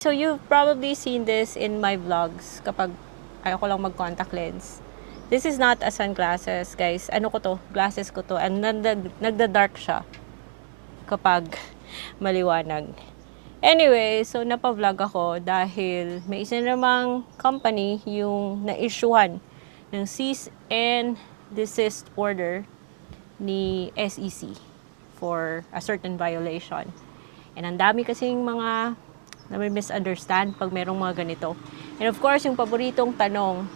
So you've probably seen this in my vlogs kapag ayoko lang mag-contact lens. This is not a sunglasses, guys. Ano ko to? Glasses ko to. And nagda-dark siya kapag maliwanag. Anyway, so napa-vlog ako dahil may isa namang company yung na-issuehan ng cease and desist order ni SEC for a certain violation. And ang dami kasing mga na may misunderstand pag merong mga ganito. And of course, yung paboritong tanong,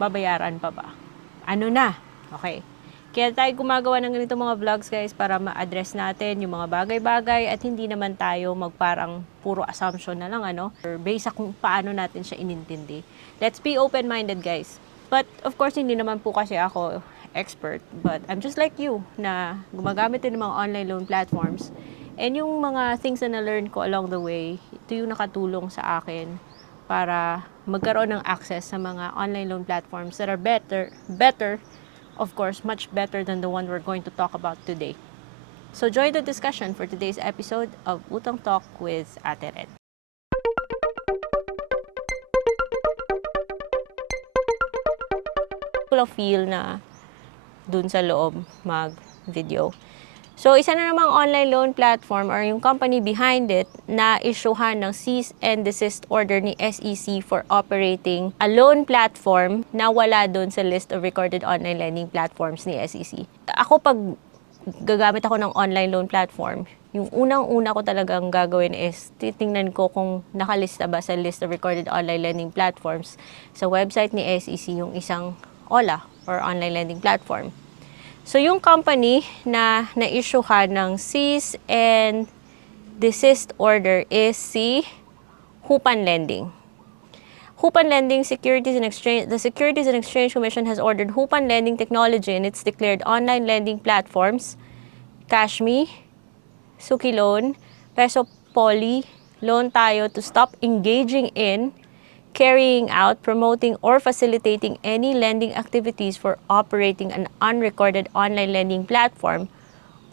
babayaran pa ba? Ano na? Okay. Kaya tayo gumagawa ng ganito mga vlogs, guys, para ma-address natin yung mga bagay-bagay at hindi naman tayo magparang puro assumption na lang, or based sa kung paano natin siya inintindi. Let's be open-minded, guys. But of course, hindi naman po kasi ako expert, but I'm just like you na gumagamit din ng mga online loan platforms. And yung mga things na na-learn ko along the way, ito yung nakatulong sa akin para magkaroon ng access sa mga online loan platforms that are better, of course, much better than the one we're going to talk about today. So join the discussion for today's episode of Utang Talk with Ate Red. Ko lang feel na dun sa loob mag-video. So, isa na namang online loan platform or yung company behind it na issuehan ng cease and desist order ni SEC for operating a loan platform na wala doon sa list of recorded online lending platforms ni SEC. Ako pag gagamit ako ng online loan platform, yung unang-una ko talagang gagawin is titingnan ko kung nakalista ba sa list of recorded online lending platforms sa website ni SEC yung isang OLA or online lending platform. So, yung company na na-issuehan ng cease and desist order is si Hupan Lending. Hupan Lending Securities and Exchange, the Securities and Exchange Commission has ordered Hupan Lending Technology and its declared online lending platforms, Cashme, Suki Loan, Peso Poly, Loan Tayo to stop engaging in carrying out, promoting, or facilitating any lending activities for operating an unrecorded online lending platform,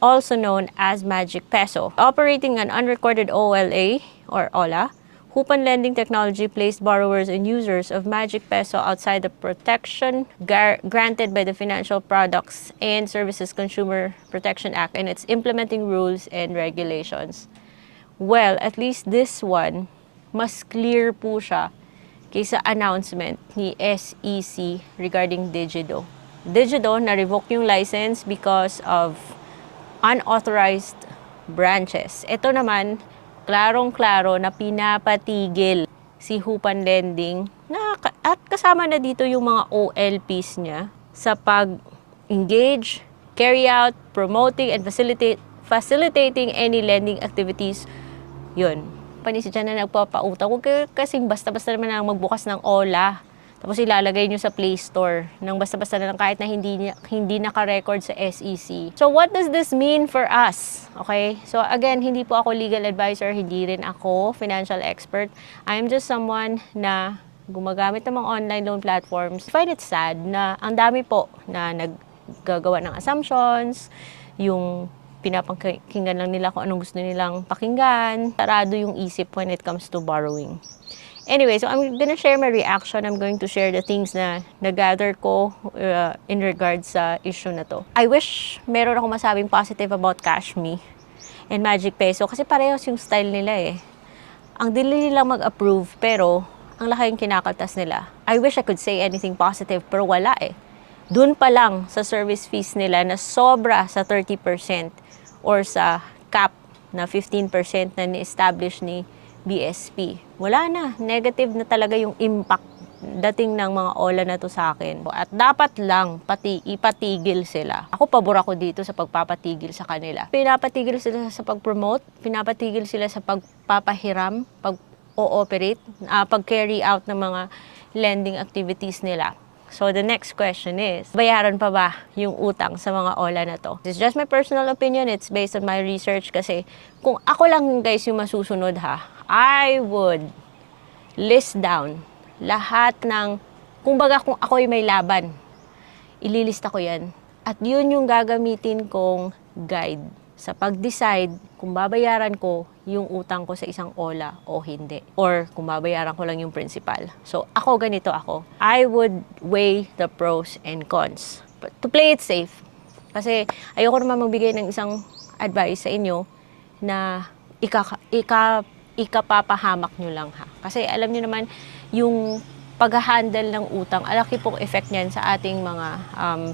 also known as Magic Peso. Operating an unrecorded OLA, or OLA, Hupan Lending Technology placed borrowers and users of Magic Peso outside the protection granted by the Financial Products and Services Consumer Protection Act and its implementing rules and regulations. Well, at least this one, mas clear po siya kaysa announcement ni SEC regarding Digido. Digido, na-revoke yung license because of unauthorized branches. Ito naman, klarong-klaro na pinapatigil si Hupan Lending at kasama na dito yung mga OLPs niya sa pag-engage, carry out, promoting, and facilitating any lending activities. Yun. Panisi dyan na nagpapautang. Huwag kasing basta-basta naman na magbukas ng OLA. Tapos ilalagay nyo sa Play Store ng basta-basta na lang kahit na hindi naka-record sa SEC. So what does this mean for us? Okay? So again, hindi po ako legal advisor, hindi rin ako financial expert. I'm just someone na gumagamit ng mga online loan platforms. I find it sad na ang dami po na naggagawa ng assumptions, yung pinapakinggan lang nila kung anong gusto nilang pakinggan. Sarado yung isip when it comes to borrowing. Anyway, so I'm gonna share my reaction. I'm going to share the things na nag-gather ko in regards sa issue na to. I wish meron ako masabing positive about Cashme and Magic Peso kasi parehas yung style nila eh. Ang dili nilang mag-approve pero ang laki yung kinakaltas nila. I wish I could say anything positive pero wala eh. Doon pa lang sa service fees nila na sobra sa 30% or sa cap na 15% na ni-establish ni BSP. Wala na. Negative na talaga yung impact dating ng mga OLA na to sa akin. At dapat lang ipatigil sila. Ako, pabor ako dito sa pagpapatigil sa kanila. Pinapatigil sila sa pag-promote, pinapatigil sila sa pagpapahiram, pag-ooperate, pag-carry out ng mga lending activities nila. So the next question is, bayaran pa ba yung utang sa mga OLA na to? This is just my personal opinion. It's based on my research kasi kung ako lang guys yung masusunod I would list down lahat ng, kung ako ay may laban, ililista ko yan. At yun yung gagamitin kong guide sa pag-decide kung babayaran ko yung utang ko sa isang OLA o hindi. Or kung babayaran ko lang yung principal. So, ako ganito ako. I would weigh the pros and cons. But to play it safe. Kasi ayoko naman magbigay ng isang advice sa inyo na ikapapahamak nyo lang ha. Kasi alam nyo naman, yung pag-handle ng utang, alaki pong effect niyan sa ating mga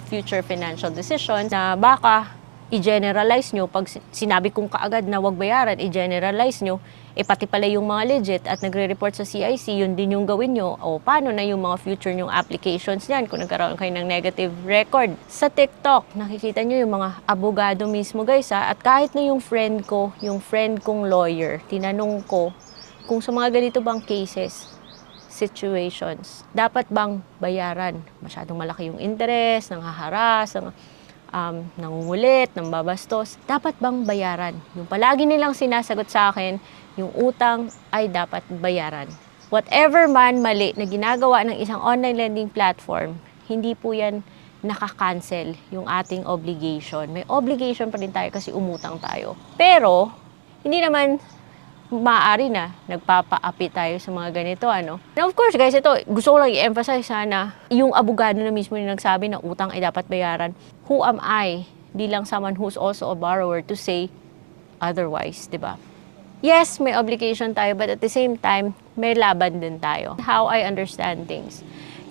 future financial decisions na baka i-generalize nyo. Pag sinabi kong kaagad na wag bayaran, i-generalize nyo, pati pala yung mga legit at nagre-report sa CIC, yun din yung gawin nyo. O paano na yung mga future nyong applications niyan kung nagkaroon kayo ng negative record. Sa TikTok, nakikita nyo yung mga abogado mismo guys ha. At kahit na yung friend kong lawyer, tinanong ko kung sa mga ganito bang cases, situations, dapat bang bayaran? Masyadong malaki yung interest, nanghaharas, nangungulit, nambabastos. Dapat bang bayaran? Yung palagi nilang sinasagot sa akin, yung utang ay dapat bayaran. Whatever man mali na ginagawa ng isang online lending platform, hindi po yan nakakancel yung ating obligation. May obligation pa rin tayo kasi umutang tayo. Pero, hindi naman maaari na nagpapaapi tayo sa mga ganito, ano. Now, of course, guys, ito, gusto ko lang i-emphasize sana, yung abogado na mismo yung nagsabi na utang ay dapat bayaran. Who am I, bilang someone who's also a borrower, to say otherwise, di ba? Yes, may obligation tayo, but at the same time, may laban din tayo. How I understand things.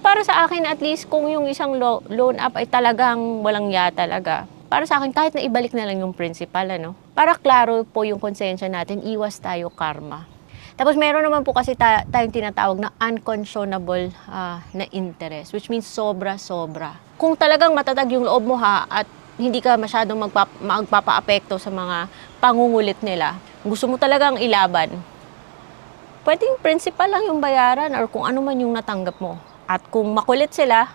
Para sa akin, at least, kung yung isang loan app ay talagang walang ya talaga, para sa akin, kahit na ibalik na lang yung principal, ano? Para klaro po yung konsensya natin, iwas tayo karma. Tapos meron naman po kasi tayong tinatawag na unconscionable na interest, which means sobra-sobra. Kung talagang matatag yung loob mo ha, at hindi ka masyadong magpapa-apekto sa mga pangungulit nila, gusto mo talagang ilaban, pwedeng principal lang yung bayaran or kung ano man yung natanggap mo. At kung makulit sila,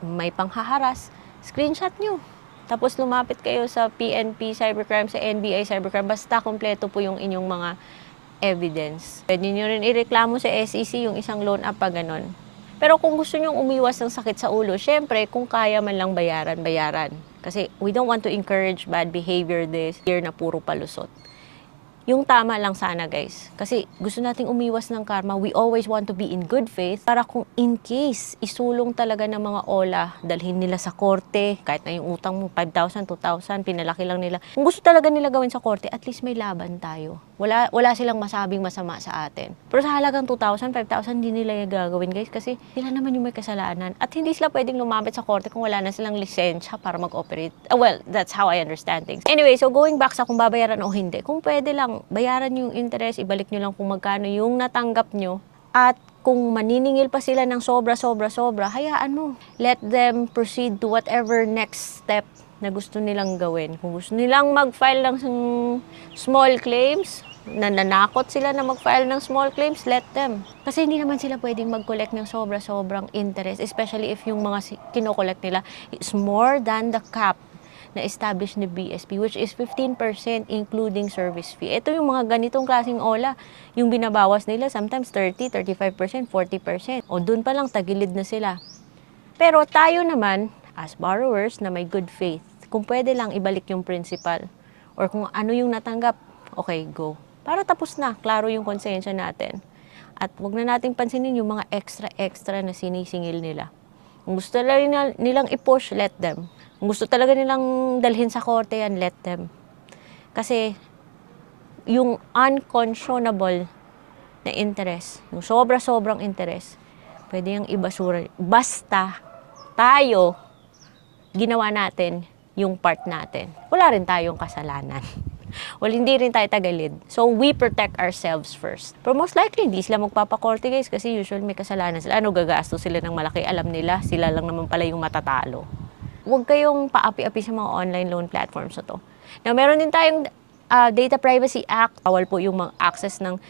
may panghaharas, screenshot nyo. Tapos lumapit kayo sa PNP Cybercrime, sa NBI Cybercrime, basta kompleto po yung inyong mga evidence. Pwede nyo rin ireklamo sa SEC yung isang loan app pa ganon. Pero kung gusto nyo umiwas ng sakit sa ulo, syempre, kung kaya man lang bayaran, bayaran. Kasi we don't want to encourage bad behavior this year na puro palusot. Yung tama lang sana guys. Kasi gusto nating umiwas ng karma. We always want to be in good faith para kung in case isulong talaga ng mga OLA, dalhin nila sa korte, kahit na yung utang mo 5,000, 2,000, pinalaki lang nila. Kung gusto talaga nila gawin sa korte, at least may laban tayo. Wala silang masabing masama sa atin. Pero sa halagang 2,000, 5,000, hindi nila yung gagawin guys kasi sila naman yung may kasalanan. At hindi sila pwedeng lumapit sa korte kung wala na silang lisensya para mag-operate. Well, that's how I understand things. Anyway, so going back sa kung babayaran o hindi, kung pwede lang, bayaran yung interest, ibalik nyo lang kung magkano yung natanggap nyo. At kung maniningil pa sila ng sobra, hayaan mo. Let them proceed to whatever next step na gusto nilang gawin. Kung gusto nilang mag-file ng small claims, nananakot sila na mag-file ng small claims, let them. Kasi hindi naman sila pwedeng mag-collect ng sobrang interest, especially if yung mga kinokollect nila is more than the cap na established ni BSP, which is 15% including service fee. Ito yung mga ganitong klaseng OLA, yung binabawas nila sometimes 30, 35%, 40%. O dun pa lang tagilid na sila. Pero tayo naman, as borrowers na may good faith, kung pwede lang ibalik yung principal or kung ano yung natanggap, okay, go. Para tapos na, klaro yung konsensya natin. At wag na nating pansinin yung mga extra na sinisingil nila. Kung gusto nilang i-push, let them. Kung gusto talaga nilang dalhin sa korte yan, let them. Kasi yung unconscionable na interest, yung sobrang interest, pwede yung ibasura. Basta tayo, ginawa natin yung part natin. Wala rin tayong kasalanan. Well, hindi rin tayo tagalid. So, we protect ourselves first. Pero most likely, hindi sila magpapakorte guys kasi usually may kasalanan sila. Ano, gagasto sila ng malaki. Alam nila, sila lang naman pala yung matatalo. Huwag kayong paapi-api sa mga online loan platforms na to. Now, meron din tayong Data Privacy Act. Bawal po yung access ng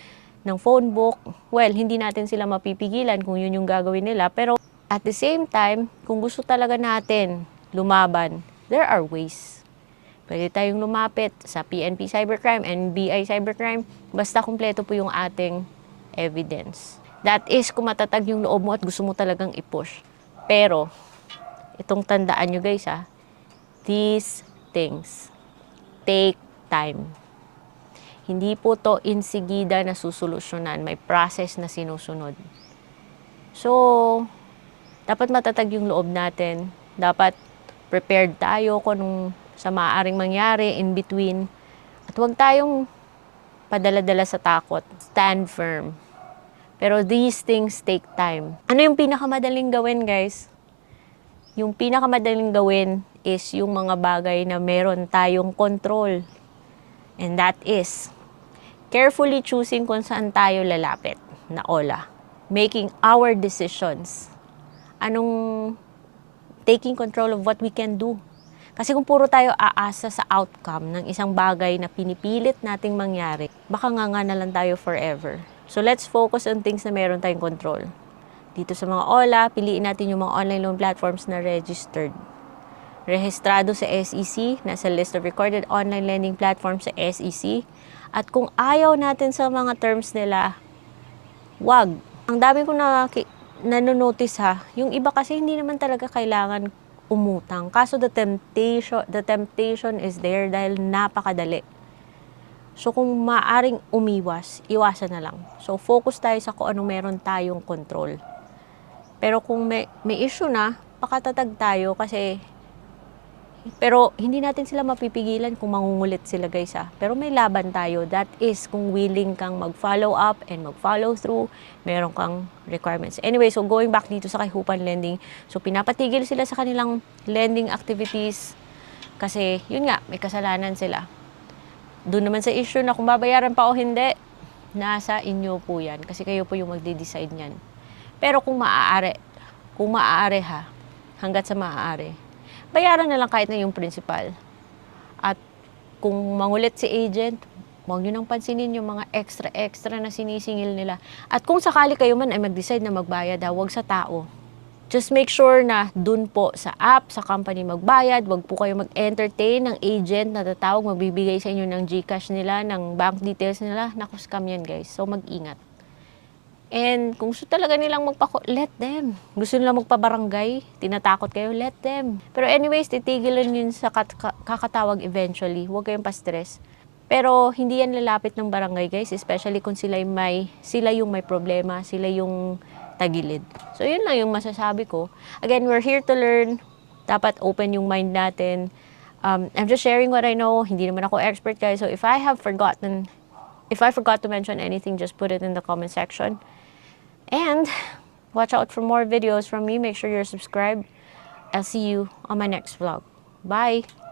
phone book. Well, hindi natin sila mapipigilan kung yun yung gagawin nila. Pero at the same time, kung gusto talaga natin lumaban, there are ways. Pwede tayong lumapit sa PNP Cybercrime, NBI Cybercrime, basta kumpleto po yung ating evidence. That is, kung matatag yung loob mo at gusto mo talagang i-push. Pero, itong tandaan nyo guys these things take time. Hindi po to insigida na susolusyonan. May process na sinusunod. So, dapat matatag yung loob natin. Dapat prepared tayo kung anong sa maaaring mangyari in between. At huwag tayong padala-dala sa takot. Stand firm. Pero these things take time. Ano yung pinakamadaling gawin, guys? Yung pinakamadaling gawin is yung mga bagay na meron tayong control. And that is carefully choosing kung saan tayo lalapit na ola. Making our decisions. Anong taking control of what we can do. Kasi kung puro tayo aasa sa outcome ng isang bagay na pinipilit nating mangyari, baka nga na lang tayo forever. So let's focus on things na meron tayong control. Dito sa mga OLA, piliin natin yung mga online loan platforms na registered. Rehistrado sa SEC, nasa list of recorded online lending platforms sa SEC. At kung ayaw natin sa mga terms nila, wag. Ang dami kong nanonotice ha, yung iba kasi hindi naman talaga kailangan umutang. Kaso the temptation is there dahil napakadali. So kung maaring umiwas, iwasan na lang. So focus tayo sa kung ano meron tayong control. Pero kung may issue na, pakatatag tayo kasi pero hindi natin sila mapipigilan kung mangungulit sila, guys ha. Pero may laban tayo. That is kung willing kang mag-follow up and mag-follow through, meron kang requirements. Anyway, so going back dito sa kay Hupan Lending, so pinapatigil sila sa kanilang lending activities kasi yun nga, may kasalanan sila. Doon naman sa issue na kung babayaran pa o hindi, nasa inyo po yan kasi kayo po yung magde-decide niyan. Pero kung maaari ha, hanggat sa maaari, bayaran na lang kahit na yung principal. At kung mangulit si agent, huwag nyo nang pansinin yung mga extra na sinisingil nila. At kung sakali kayo man ay mag-decide na magbayad, huwag sa tao. Just make sure na dun po sa app, sa company magbayad, huwag po kayo mag-entertain ng agent na tatawag, magbibigay sa inyo ng GCash nila, ng bank details nila. Naku, scam yan, guys. So mag-ingat. And kung gusto talaga nilang let them. Gusto nilang magpabarangay, tinatakot kayo, let them. Pero anyways, titigilan yun sa kakatawag eventually. Huwag kayong pa-stress. Pero hindi yan lalapit ng barangay, guys, especially kung sila yung may problema, sila yung tagilid. So yun lang yung masasabi ko. Again, we're here to learn. Dapat open yung mind natin. I'm just sharing what I know. Hindi naman ako expert, guys. So if I forgot to mention anything, just put it in the comment section. And watch out for more videos from me. Make sure you're subscribed. I'll see you on my next vlog. Bye!